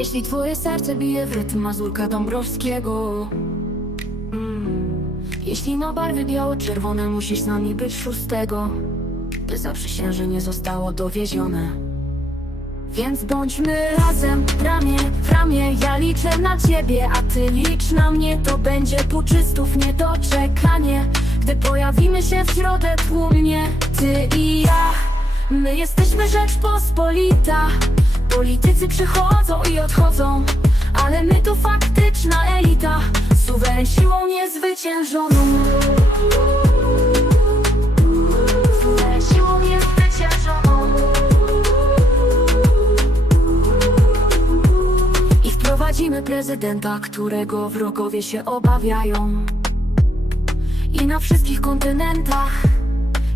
Jeśli twoje serce bije w rytm Mazurka Dąbrowskiego. Mm. Jeśli ma barwy biało-czerwone Musisz z nami być szóstego By zaprzysiężenie zostało dowiezione. Więc bądźmy razem, ramię w ramię Ja liczę na ciebie, a ty licz na mnie To będzie puczystów niedoczekanie. Gdy pojawimy się w środę tłumnie Ty i ja My jesteśmy Rzeczpospolita. Politycy przychodzą i odchodzą Ale my to faktyczna elita. Suweren siłą niezwyciężoną. Suweren niezwyciężoną. I wprowadzimy prezydenta, którego wrogowie się obawiają. I na wszystkich kontynentach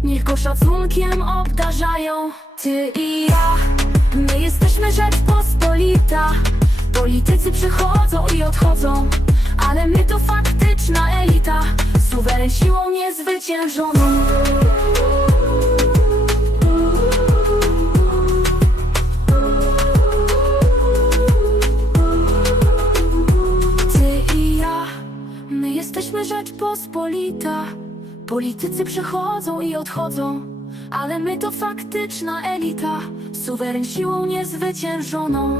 Niech go szacunkiem obdarzają Ty i ja My jesteśmy Rzeczpospolita. Politycy przychodzą i odchodzą Ale my to faktyczna elita. Suweren siłą niezwyciężoną. Ty i ja My jesteśmy Rzeczpospolita. Politycy przychodzą i odchodzą Ale my to faktyczna elita Suweren siłą niezwyciężoną.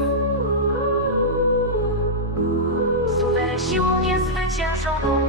Suweren siłą niezwyciężoną